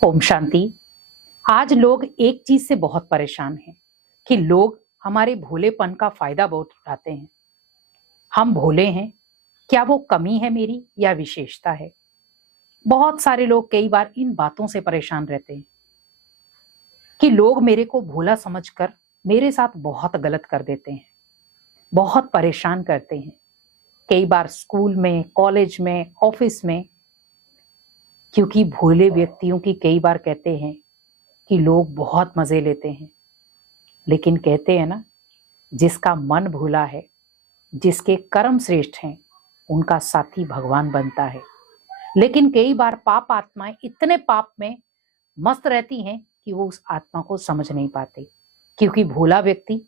ओम शांति। आज लोग एक चीज से बहुत परेशान हैं कि लोग हमारे भोलेपन का फायदा बहुत उठाते हैं। हम भोले हैं, क्या वो कमी है मेरी या विशेषता है? बहुत सारे लोग कई बार इन बातों से परेशान रहते हैं कि लोग मेरे को भोला समझकर मेरे साथ बहुत गलत कर देते हैं, बहुत परेशान करते हैं। कई बार स्कूल में, कॉलेज में, ऑफिस में, क्योंकि भोले व्यक्तियों की कई बार कहते हैं कि लोग बहुत मजे लेते हैं। लेकिन कहते हैं ना, जिसका मन भोला है, जिसके कर्म श्रेष्ठ हैं, उनका साथी भगवान बनता है। लेकिन कई बार पाप आत्माएं इतने पाप में मस्त रहती हैं कि वो उस आत्मा को समझ नहीं पाते, क्योंकि भोला व्यक्ति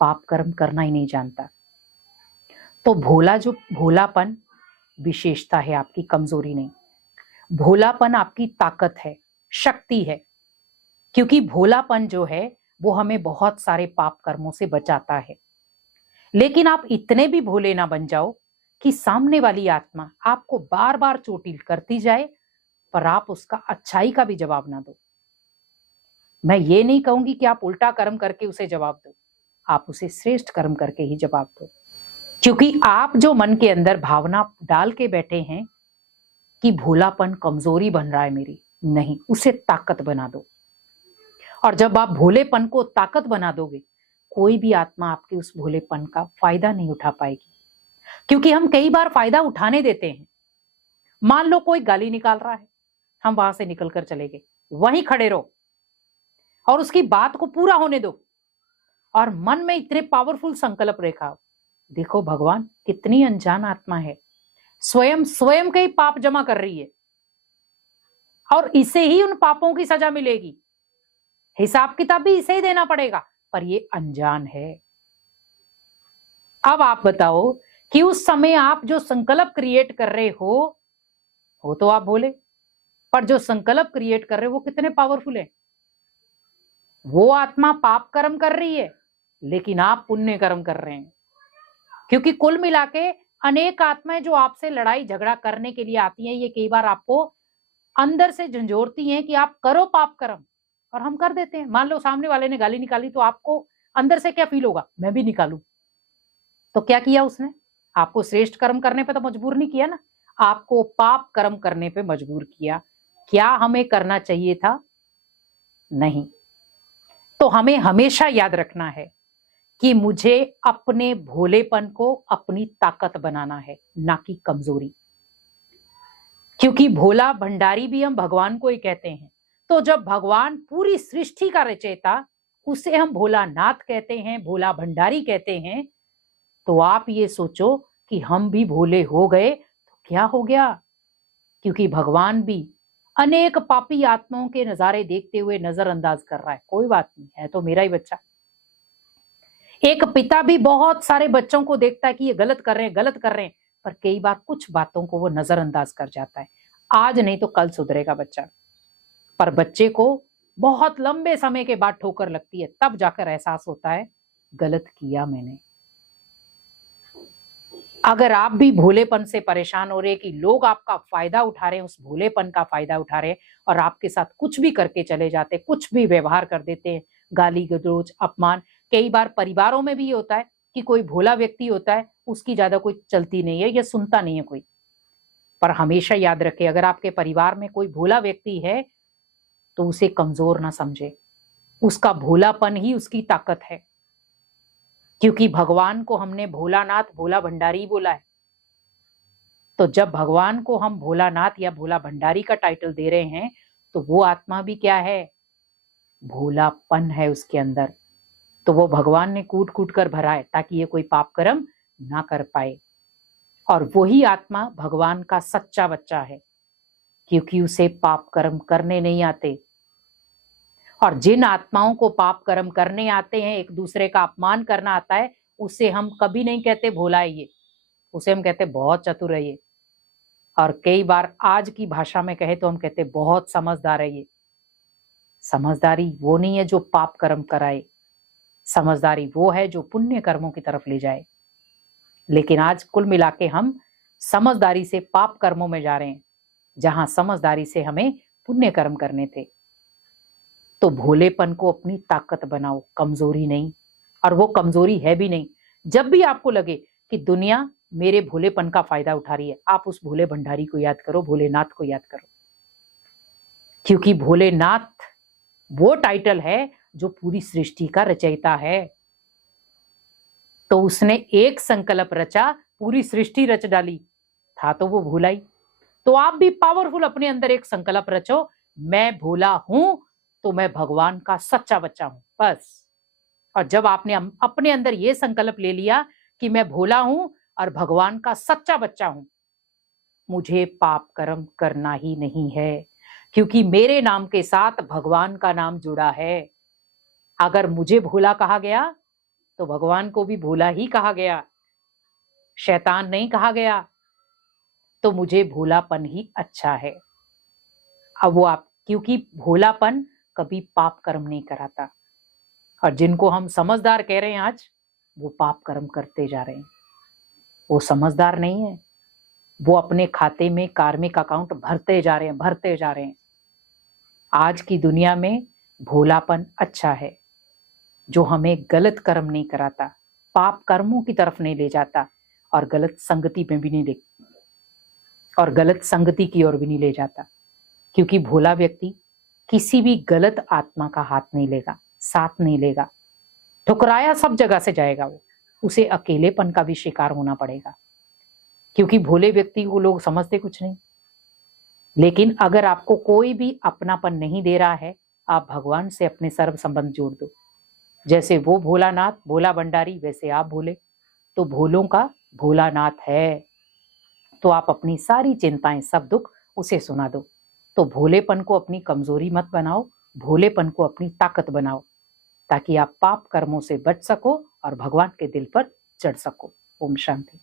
पाप कर्म करना ही नहीं जानता। तो भोलापन विशेषता है, आपकी कमजोरी नहीं। भोलापन आपकी ताकत है, शक्ति है, क्योंकि भोलापन जो है वो हमें बहुत सारे पाप कर्मों से बचाता है। लेकिन आप इतने भी भोले ना बन जाओ कि सामने वाली आत्मा आपको बार बार चोटिल करती जाए, पर आप उसका अच्छाई का भी जवाब ना दो। मैं ये नहीं कहूंगी कि आप उल्टा कर्म करके उसे जवाब दो, आप उसे श्रेष्ठ कर्म करके ही जवाब दो। क्योंकि आप जो मन के अंदर भावना डाल के बैठे हैं कि भोलापन कमजोरी बन रहा है मेरी, नहीं, उसे ताकत बना दो। और जब आप भोलेपन को ताकत बना दोगे, कोई भी आत्मा आपके उस भोलेपन का फायदा नहीं उठा पाएगी। क्योंकि हम कई बार फायदा उठाने देते हैं। मान लो कोई गाली निकाल रहा है, हम वहां से निकलकर चले गए, वहीं खड़े रहो और उसकी बात को पूरा होने दो, और मन में इतने पावरफुल संकल्प रेखा, देखो भगवान कितनी अनजान आत्मा है, स्वयं के ही पाप जमा कर रही है और इसे ही उन पापों की सजा मिलेगी, हिसाब किताब भी इसे ही देना पड़ेगा, पर ये अनजान है। अब आप बताओ कि उस समय आप जो संकल्प क्रिएट कर रहे हो तो आप भोले, पर जो संकल्प क्रिएट कर रहे हो वो कितने पावरफुल है। वो आत्मा पाप कर्म कर रही है, लेकिन आप पुण्य कर्म कर रहे हैं। क्योंकि कुल मिला के अनेक आत्माएं जो आपसे लड़ाई झगड़ा करने के लिए आती हैं, ये कई बार आपको अंदर से झंझोरती हैं कि आप करो पाप कर्म, और हम कर देते हैं। मान लो सामने वाले ने गाली निकाली, तो आपको अंदर से क्या फील होगा, मैं भी निकालूं। तो क्या किया उसने? आपको श्रेष्ठ कर्म करने पे तो मजबूर नहीं किया ना, आपको पाप कर्म करने पे मजबूर किया। क्या हमें करना चाहिए था? नहीं। तो हमें हमेशा याद रखना है कि मुझे अपने भोलेपन को अपनी ताकत बनाना है, ना कि कमजोरी। क्योंकि भोला भंडारी भी हम भगवान को ही कहते हैं। तो जब भगवान पूरी सृष्टि का रचयिता, उसे हम भोलानाथ कहते हैं, भोला भंडारी कहते हैं, तो आप ये सोचो कि हम भी भोले हो गए तो क्या हो गया। क्योंकि भगवान भी अनेक पापी आत्माओं के नजारे देखते हुए नजरअंदाज कर रहा है, कोई बात नहीं, है तो मेरा ही बच्चा। एक पिता भी बहुत सारे बच्चों को देखता है कि ये गलत कर रहे हैं, गलत कर रहे हैं, पर कई बार कुछ बातों को वो नजरअंदाज कर जाता है। आज नहीं तो कल सुधरेगा बच्चा, पर बच्चे को बहुत लंबे समय के बाद ठोकर लगती है, तब जाकर एहसास होता है गलत किया मैंने। अगर आप भी भोलेपन से परेशान हो रहे हैं कि लोग आपका फायदा उठा रहे हैं, उस भोलेपन का फायदा उठा रहे हैं और आपके साथ कुछ भी करके चले जाते, कुछ भी व्यवहार कर देते हैं, गाली गलौज, अपमान। कई बार परिवारों में भी ये होता है कि कोई भोला व्यक्ति होता है, उसकी ज्यादा कोई चलती नहीं है या सुनता नहीं है कोई। पर हमेशा याद रखें, अगर आपके परिवार में कोई भोला व्यक्ति है तो उसे कमजोर ना समझे, उसका भोलापन ही उसकी ताकत है। क्योंकि भगवान को हमने भोलानाथ, भोला भंडारी बोला है। तो जब भगवान को हम भोलानाथ या भोला भंडारी का टाइटल दे रहे हैं, तो वो आत्मा भी क्या है? भोलापन है उसके अंदर। तो वो भगवान ने कूट कूट कर भरा है ताकि ये कोई पाप कर्म ना कर पाए। और वही आत्मा भगवान का सच्चा बच्चा है, क्योंकि उसे पाप कर्म करने नहीं आते। और जिन आत्माओं को पाप कर्म करने आते हैं, एक दूसरे का अपमान करना आता है, उसे हम कभी नहीं कहते भोला है ये, उसे हम कहते बहुत चतुर है ये। और कई बार आज की भाषा में कहे तो हम कहते बहुत समझदार है ये। समझदारी वो नहीं है जो पाप कर्म कराए, समझदारी वो है जो पुण्य कर्मों की तरफ ले जाए। लेकिन आज कुल मिला के हम समझदारी से पाप कर्मों में जा रहे हैं, जहां समझदारी से हमें पुण्य कर्म करने थे। तो भोलेपन को अपनी ताकत बनाओ, कमजोरी नहीं। और वो कमजोरी है भी नहीं। जब भी आपको लगे कि दुनिया मेरे भोलेपन का फायदा उठा रही है, आप उस भोले भंडारी को याद करो, भोलेनाथ को याद करो। क्योंकि भोलेनाथ वो टाइटल है जो पूरी सृष्टि का रचयिता है। तो उसने एक संकल्प रचा, पूरी सृष्टि रच डाली। था तो वो भोला ही। तो आप भी पावरफुल अपने अंदर एक संकल्प रचो, मैं भोला हूं तो मैं भगवान का सच्चा बच्चा हूं, बस। और जब आपने अपने अंदर ये संकल्प ले लिया कि मैं भोला हूं और भगवान का सच्चा बच्चा हूं, मुझे पाप कर्म करना ही नहीं है, क्योंकि मेरे नाम के साथ भगवान का नाम जुड़ा है। अगर मुझे भोला कहा गया तो भगवान को भी भोला ही कहा गया, शैतान नहीं कहा गया। तो मुझे भोलापन ही अच्छा है। अब वो आप, क्योंकि भोलापन कभी पाप कर्म नहीं कराता। और जिनको हम समझदार कह रहे हैं आज, वो पाप कर्म करते जा रहे हैं। वो समझदार नहीं है, वो अपने खाते में कार्मिक अकाउंट भरते जा रहे हैं, भरते जा रहे हैं। आज की दुनिया में भोलापन अच्छा है, जो हमें गलत कर्म नहीं कराता, पाप कर्मों की तरफ नहीं ले जाता, और गलत संगति में भी नहीं ले, और गलत संगति की ओर भी नहीं ले जाता। क्योंकि भोला व्यक्ति किसी भी गलत आत्मा का हाथ नहीं लेगा, साथ नहीं लेगा। ठुकराया सब जगह से जाएगा वो, उसे अकेलेपन का भी शिकार होना पड़ेगा। क्योंकि भोले व्यक्ति को लोग समझते कुछ नहीं। लेकिन अगर आपको कोई भी अपनापन नहीं दे रहा है, आप भगवान से अपने सर्व संबंध जोड़ दो। जैसे वो भोलानाथ, भोला भंडारी, वैसे आप भोले। तो भोलों का भोलानाथ है। तो आप अपनी सारी चिंताएं, सब दुख उसे सुना दो। तो भोलेपन को अपनी कमजोरी मत बनाओ, भोलेपन को अपनी ताकत बनाओ, ताकि आप पाप कर्मों से बच सको और भगवान के दिल पर चढ़ सको। ओम शांति।